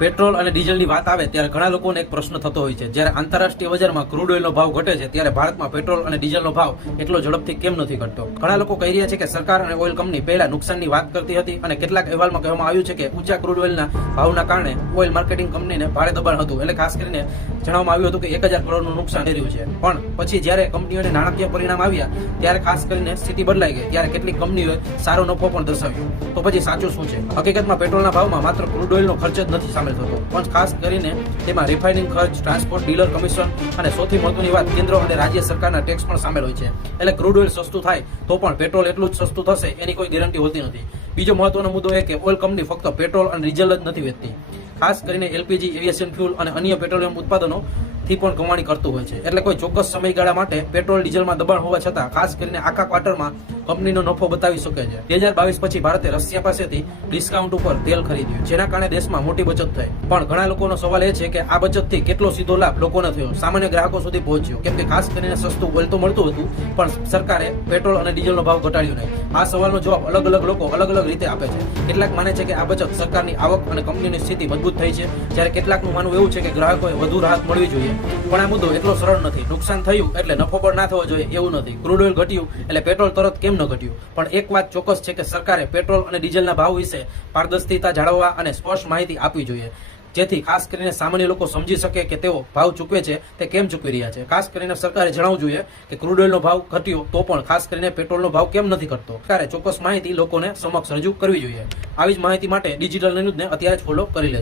Petrol અને ડીઝલની વાત આવે ત્યારે ઘણા લોકોને એક પ્રશ્ન થતો હોય છે, જ્યારે આંતરરાષ્ટ્રીય બજારમાં ક્રૂડ ઓઇલનો ભાવ ઘટે છે ત્યારે ભારતમાં પેટ્રોલ અને ડીઝલનો ભાવ એટલો ઝડપથી કેમ નથી ઘટતો? ઘણા લોકો કહી રહ્યા છે કે સરકાર અને ઓઇલ કંપની પહેલા નુકસાનની વાત કરતી હતી અને કેટલાક અહેવાલમાં કહેવામાં આવ્યું છે કે ઊંચા ક્રૂડ ઓઇલના ભાવના કારણે ઓઇલ માર્કેટિંગ કંપનીને ભારે દબાણ હતું, એટલે ખાસ કરીને જણાવવામાં આવ્યું હતું કે 1000 કરોડનું નુકસાન થઈ રહ્યું છે. પણ પછી જ્યારે કંપનીઓને નાણાકીય પરિણામ આવ્યા ત્યારે ખાસ કરીને સ્થિતિ બદલાઈ ગઈ, ત્યારે કેટલીક કંપનીઓએ સારો નફો પણ દર્શાવ્યો. તો પછી સાચું શું છે? હકીકતમાં પેટ્રોલના ભાવમાં માત્ર ક્રૂડ ઓઇલનો ખર્ચ જ નથી સામેલ થતો, પણ ખાસ કરીને તેમાં રિફાઇનિંગ ખર્ચ, ટ્રાન્સપોર્ટ, ડીલર કમિશન અને સૌથી મહત્વની વાત કેન્દ્ર અને રાજ્ય સરકારના ટેક્સ પણ સામેલ હોય છે. એટલે ક્રૂડ ઓઇલ સસ્તું થાય તો પણ પેટ્રોલ એટલું જ સસ્તું થશે એની કોઈ ગેરંટી હોતી નથી. બીજો મહત્વનો મુદ્દો એ કે ઓઇલ કંપની ફક્ત પેટ્રોલ અને ડીઝલ જ નથી વેચતી, ખાસ કરીને એલપીજી, એવિએશન ફ્યુલ અને અન્ય પેટ્રોલિયમ ઉત્પાદનો થી પણ કમાણી કરતું હોય છે. એટલે કોઈ ચોક્કસ સમયગાળા માટે પેટ્રોલ ડીઝલમાં દબાણ હોવા છતાં ખાસ કરીને આખા ક્વાર્ટરમાં કંપનીનો નફો બતાવી શકે છે. 2022 પછી ભારતે રશિયા પાસેથી ડિસ્કાઉન્ટ ઉપર તેલ ખરીદ્યું, જેના કારણે દેશમાં મોટી બચત થઈ. પણ ઘણા લોકોનો સવાલ એ છે કે આ બચતથી કેટલો સીધો લાભ લોકોને થયો, સામાન્ય ગ્રાહકો સુધી પહોંચ્યો? કેમ કે ખાસ કરીને સસ્તું ઓઇલ તો મળતું હતું, પણ સરકારે પેટ્રોલ અને ડીઝલનો ભાવ ઘટાડ્યો નહીં. આ સવાલનો જવાબ અલગ અલગ લોકો અલગ અલગ રીતે આપે છે. કેટલાક માને છે કે આ બચત સરકારની આવક અને કંપનીની સ્થિતિ મજબૂત થઈ છે, જ્યારે કેટલાકનું માનવું એવું છે કે ગ્રાહકોએ વધુ રાહત મળવી જોઈએ. પણ આ મુદ્દો એટલો સરળ નથી. નુકસાન થયું એટલે નફો પણ ના થવો જોઈએ એવું નથી. ક્રૂડ ઓઇલ ઘટ્યું એટલે પેટ્રોલ તરત કેમ ન ઘટ્યું? પણ એક વાત ચોક્કસ છે કે સરકારે પેટ્રોલ અને ડીઝલના ભાવ વિશે પારદર્શિતા જાળવવા અને સ્પષ્ટ માહિતી આપવી જોઈએ, જેથી ખાસ કરીને સામાન્ય લોકો સમજી શકે કે તેઓ ભાવ ચૂકવે છે તે કેમ ચૂકવી રહ્યા છે. ખાસ કરીને સરકારે જણાવવું જોઈએ કે ક્રૂડ ઓઇલનો ભાવ ઘટ્યો તો પણ ખાસ કરીને પેટ્રોલનો ભાવ કેમ નથી ઘટતો. સરકારે ચોક્કસ માહિતી લોકોને સમક્ષ રજૂ કરવી જોઈએ. આવી જ માહિતી માટે ડિજિટલ ન્યૂઝને અત્યારે જ ફોલો કરી લેજો.